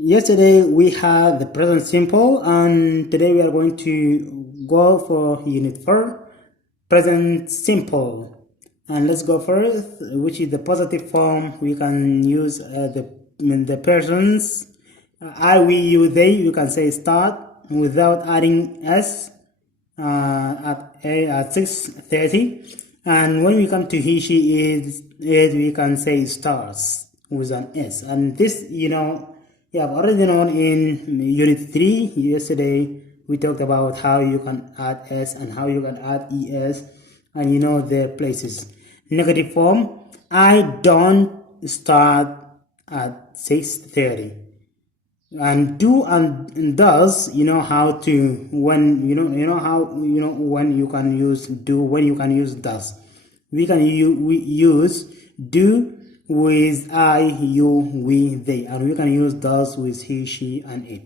Yesterday we had the present simple, and today we are going to go for unit 4, present simple. And let's go first, which is the positive form. We can use the persons. I, we, you, they. You can say start without adding s at 6:30. And when we come to he, she, is, we can say starts with an s. And this, you have already known in unit 3. Yesterday we talked about how you can add s and how you can add es, and you know their places. Negative form, I don't start at 6:30. And do and does, you know how to, when when you can use do, when you can use does. We use do with I, you, we, they, and we can use does with he, she, and it.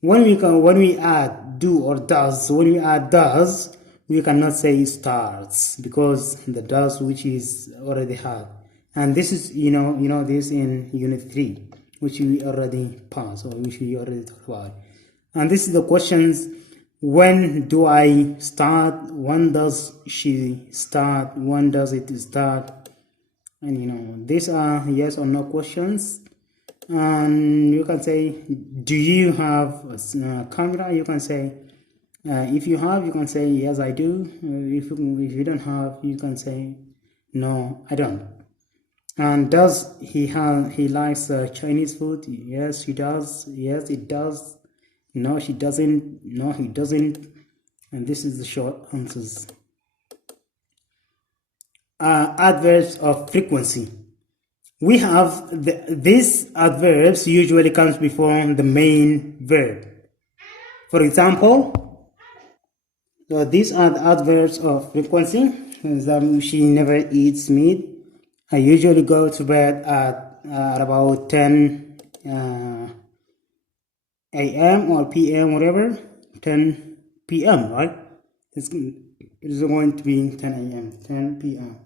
When we add do or does, when we add does, we cannot say starts because the does which is already had. And this is this in unit 3, which we already passed, or which we already talked about. And this is the questions: when do I start? When does she start? When does it start? And these are yes or no questions. And you can say, do you have a camera? You can say, if you have, you can say yes, I do. If you don't have, you can say no, I don't. And does he likes Chinese food? Yes, he does. Yes, it does. No, she doesn't. No, he doesn't. And this is the short answers. Adverbs of frequency. We have these adverbs usually comes before the main verb. For example, these are the adverbs of frequency. For example, she never eats meat. I usually go to bed at about 10 a.m. or p.m. whatever, 10 p.m. right? It's going to be 10 a.m. 10 p.m.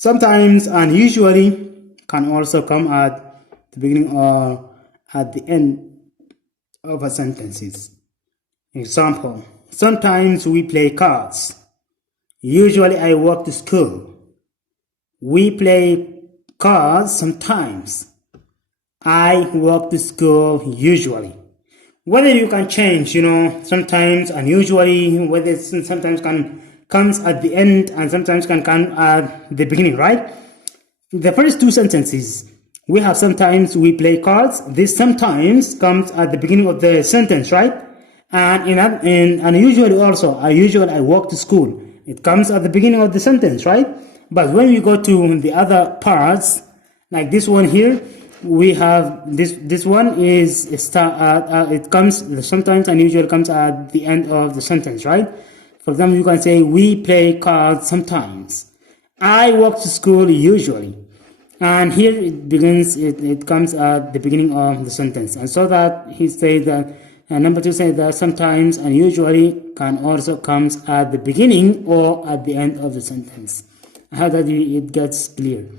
Sometimes and usually can also come at the beginning or at the end of a sentences. Example: sometimes we play cards. Usually I walk to school. We play cards sometimes. I walk to school usually. Whether you can change, sometimes and usually, whether sometimes comes at the end and sometimes can come at the beginning, right? The first two sentences, we have sometimes we play cards. This sometimes comes at the beginning of the sentence, right? And usually also, I walk to school. It comes at the beginning of the sentence, right? But when we go to the other parts, like this one here, we have this one is it comes sometimes and usually comes at the end of the sentence, right? For example, you can say we play cards sometimes. I walk to school usually. And here it comes at the beginning of the sentence. And so that he says that, and number 2 says that sometimes and usually can also comes at the beginning or at the end of the sentence. I hope that it gets clear.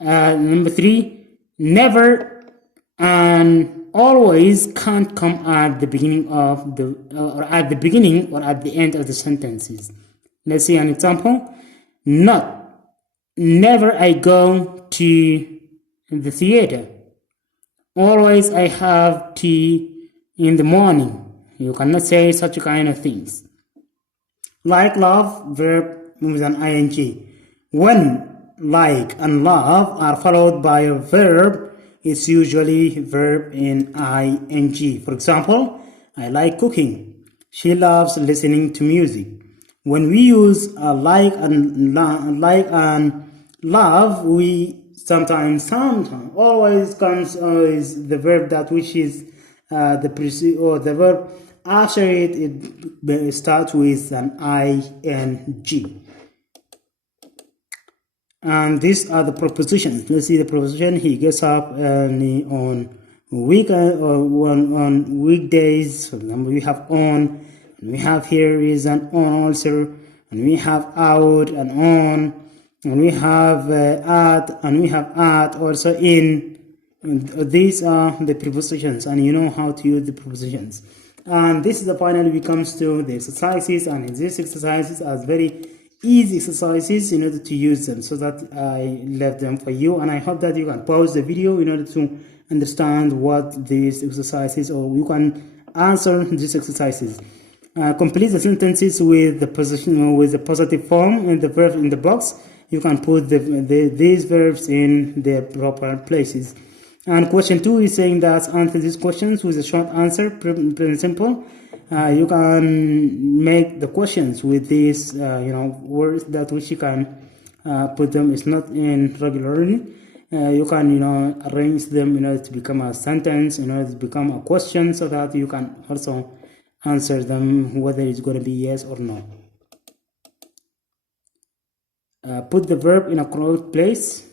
Number 3, never and always can't come at the beginning of or at the beginning or at the end of the sentences. Let's see an example. Never I go to the theater. Always I have tea in the morning. You cannot say such kind of things. Like, love, verb with an ing. When like and love are followed by a verb, it's usually verb in ing. For example, I like cooking. She loves listening to music. When we use like and love, we sometimes always comes is the verb that which is the verb after it starts with an ing. And these are the prepositions. Let's see the preposition. He gets up on weekend or on weekdays. For example, we have on, and we have here is an on also, and we have out and on, and we have at, and we have at also in, These are the prepositions, and you know how to use the prepositions. And this is the finally we comes to the exercises, and these exercises are very easy exercises in order to use them, so that I left them for you, and I hope that you can pause the video in order to understand what these exercises, or you can answer these exercises. Complete the sentences with the position, with the positive form and the verb in the box. You can put these verbs in their proper places. And question 2 is saying that answer these questions with a short answer, pretty simple. You can make the questions with these words that which you can put them. It's not in regularly. You can arrange them in order to become a sentence, in order to become a question, so that you can also answer them whether it's going to be yes or no. Put the verb in a correct place.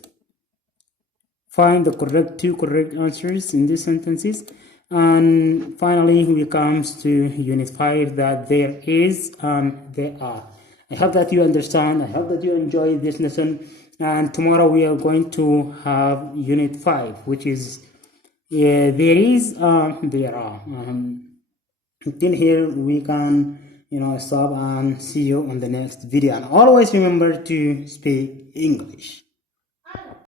Find the two correct answers in these sentences. And finally, we comes to Unit 5, that there is and there are. I hope that you understand. I hope that you enjoy this lesson. And tomorrow we are going to have Unit 5, which is there is there are. Until here, we can stop and see you on the next video. And always remember to speak English.